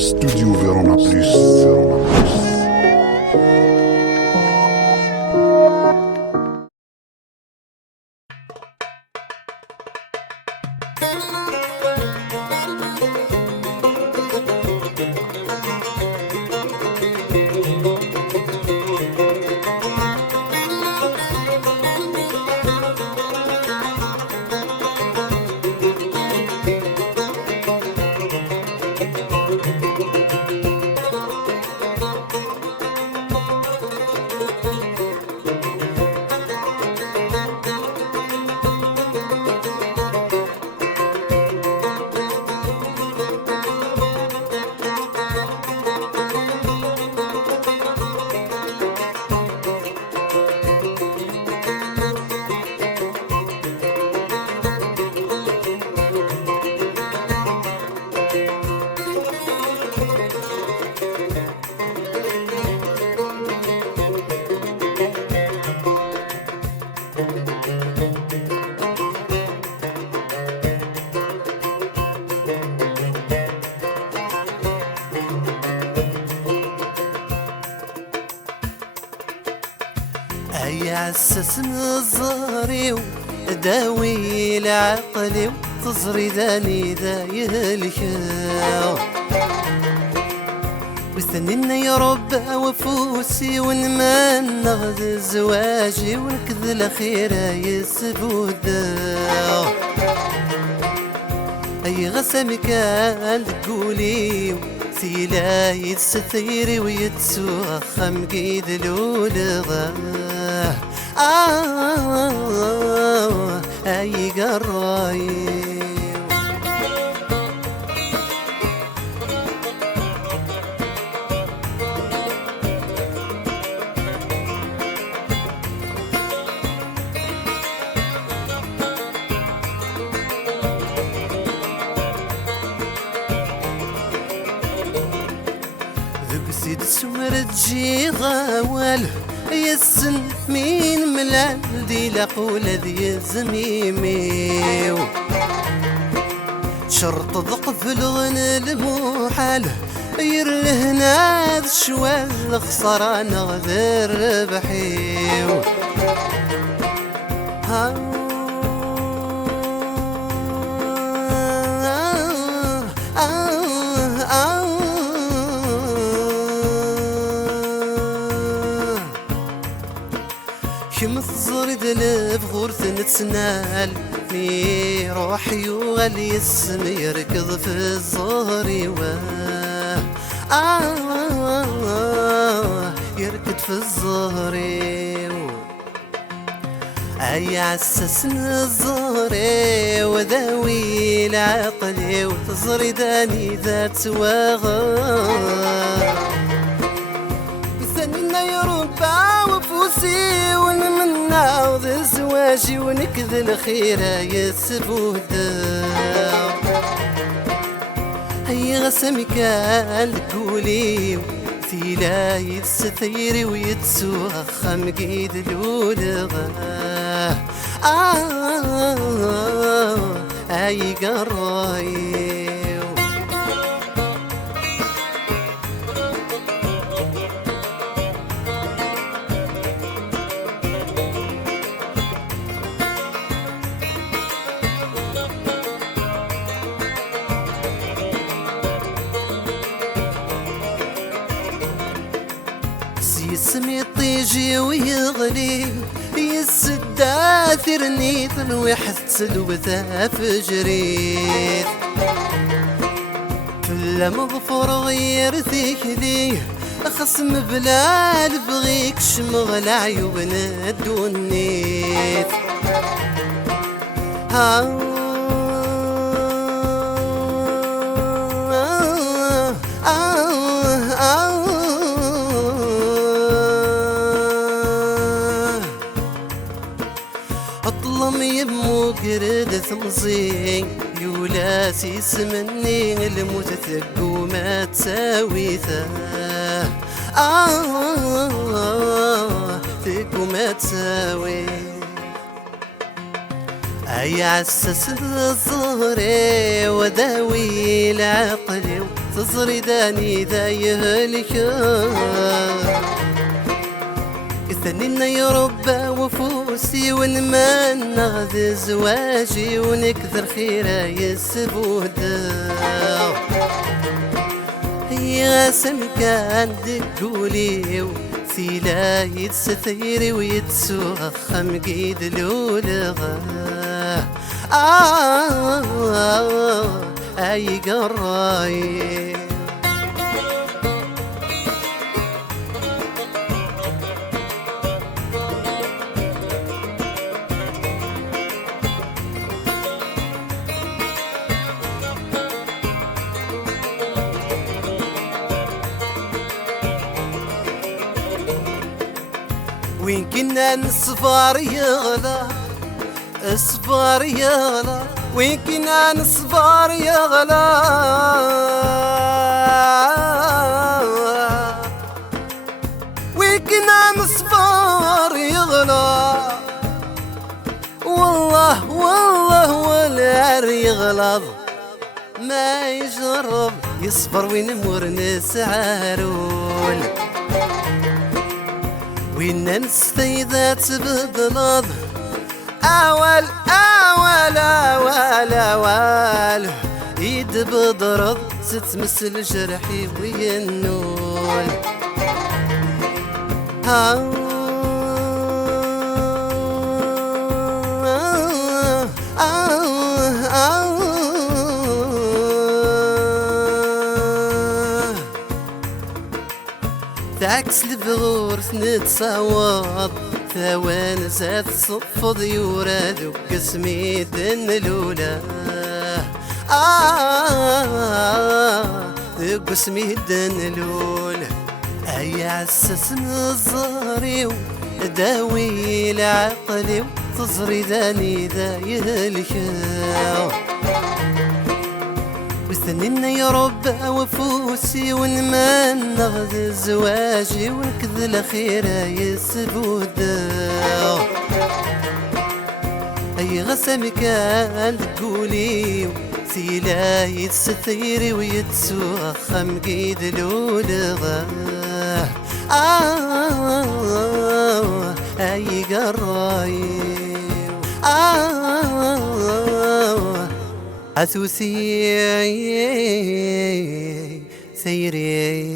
Studio Verona Plus. هيا عسسني الزهري وداوي العقل وتزري داني دايه الكاو وثنينا يا رب وفوسي ونمنى غد زواجي ونكذ الخير يسبودا اي غسامي كان تقولي سيلا يتستيري ويتسوخم قيد الولغة اي قراي سيد سمر تجي غوال يسن مين ملال دي لقول ذي زميمي شرط ضق في الغن المحال يرلهنا ذا شوال خسران غذر ربحيو كم تزرد الفغور نتسنال مي روحي وغالي السم يركض في الزهري يركض في الزهري اي عسسني الزهري وذاوي العقل وتزري داني ذات واغا يثنينا يا ربا وفوسي ونمنى وذا زواجي ونكذ الخير يسبودا هي غسامي كان تقولي ثيلا يتستيري ويتسوخم قيد الولغة اي قراي يسمي طيجي ويغلي يسداثر نيث ويحسد وثاف جريث كل مظفر غير ذيكلي خصم بلا بغيك شمغل عيوبنا الدنيث اطلم يمو قرد ثمصي يولاسي سمني الموت ثقو ما تساويثه ثقو ما تساوي أي عسس الظهر وداوي العقل تزري داني ذا يهلك يثنينا يا رب وفوسي ونمنى غد زواجي ونكثر خيرا يسبودا يا سمكان دقولي سيلا يتستيري ويتسوخم قيد لولغا أي قراي وين كنا نصفار يغلى اصفار يغلى وين كنا نصفار يغلى وين كنا نصفار يغلى والله والله والعر يغلظ ما يجرب يصبر وين مور نسعارون وين ننسى إذا تبدلض أول أول أول أول إيد بضرب ستمثل جرحي وينول تعكس البغورث نتصاوض ثوان زاد صفض يوراد وقسمي دن الأولى قسمي دن الأولى أي عساس نظري وداوي لعقلي وتزري ذاني ذا يهلكا وثنينا يا رب وفوسي ونمنى غد زواجي ونكذ الأخيرة يسبودا أي غسامي كان تقولي سيلا يتستيري ويتسوخم قيد الأولغا أي قراي أثوثي سيري